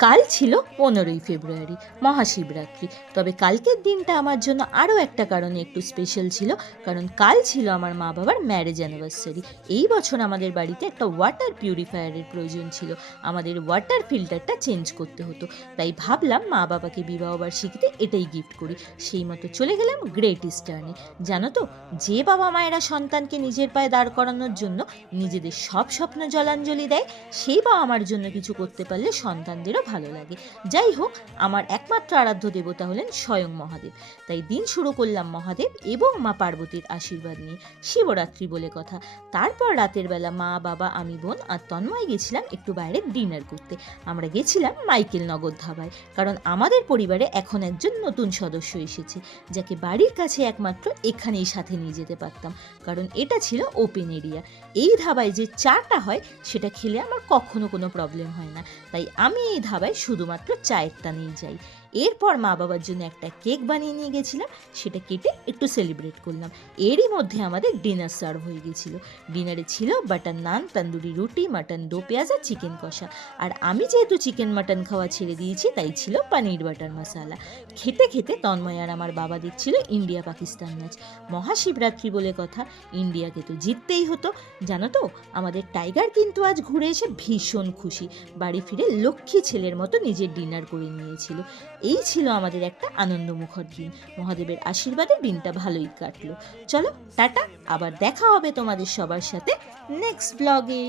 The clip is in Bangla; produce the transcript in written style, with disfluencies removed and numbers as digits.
কাল ছিল 15ই ফেব্রুয়ারি, মহাশিবরাত্রি। তবে কালকের দিনটা আমার জন্য আরও একটা কারণে একটু স্পেশাল ছিল, কারণ কাল ছিল আমার মা বাবার ম্যারেজ অ্যানিভার্সারি। এই বছর আমাদের বাড়িতে একটা ওয়াটার পিউরিফায়ারের প্রয়োজন ছিল, আমাদের ওয়াটার ফিল্টারটা চেঞ্জ করতে হতো। তাই ভাবলাম মা বাবাকে বিবাহবার্ষিকীতে এটাই গিফট করি। সেই মতো চলে গেলাম গ্রেট ইস্টার্নে। জানো তো, যে বাবা মায়েরা সন্তানকে নিজের পায়ে দাঁড় করানোর জন্য নিজেদের সব স্বপ্ন জলাঞ্জলি দেয়, সেই বাবা মার জন্য কিছু করতে পারলে সন্তানদেরও ভালো লাগে। যাই হোক, আমার একমাত্র আরাধ্য দেবতা হলেন স্বয়ং মহাদেব। তাই দিন শুরু করলাম মহাদেব এবং মা পার্বতীর আশীর্বাদ নিয়ে। শিবরাত্রি বলে কথা। তারপর রাতের বেলা মা বাবা আমি বোন আর তন্ময় গেছিলাম একটু বাইরে ডিনার করতে। আমরা গেছিলাম মাইকেল নগর ধাবায়, কারণ আমাদের পরিবারে এখন একজন নতুন সদস্য এসেছে, যাকে বাড়ির কাছে একমাত্র এখানেই সাথে নিয়ে যেতে পারতাম, কারণ এটা ছিল ওপেন এরিয়া। এই ধাবায় যে চাটা হয় সেটা খেলে আমার কখনো কোনো প্রবলেম হয় না, তাই আমি এই ধাবায় শুধুমাত্র চায়েরটা নিয়ে যাই। এরপর মা বাবার জন্য একটা কেক বানিয়ে নিয়ে গেছিলাম, সেটা কেটে একটু সেলিব্রেট করলাম। এরই মধ্যে আমাদের ডিনার সার্ভ হয়ে গেছিলো। ডিনারে ছিল বাটার নান, তন্দুরি রুটি, মাটন দো পেঁয়াজ আর চিকেন কষা। আর আমি যেহেতু চিকেন মাটন খাওয়া ছেড়ে দিয়েছি, তাই ছিল পনির বাটার মশালা। খেতে খেতে তন্ময় আর আমার বাবা দেখছিল ইন্ডিয়া পাকিস্তান ম্যাচ। মহাশিবরাত্রি বলে কথা, ইন্ডিয়াকে তো জিততেই হতো। জানো তো, আমাদের টাইগার কিন্তু আজ ঘুরে এসে ভীষণ খুশি। বাড়ি ফিরে লক্ষ্মী ছেলের মতো নিজের ডিনার করে নিয়েছিল। এই ছিল আমাদের একটা আনন্দমুখর দিন। মহাদেবের আশীর্বাদে দিনটা ভালোই কাটলো। চলো টাটা, আবার দেখা হবে তোমাদের সবার সাথে নেক্সট ব্লগে।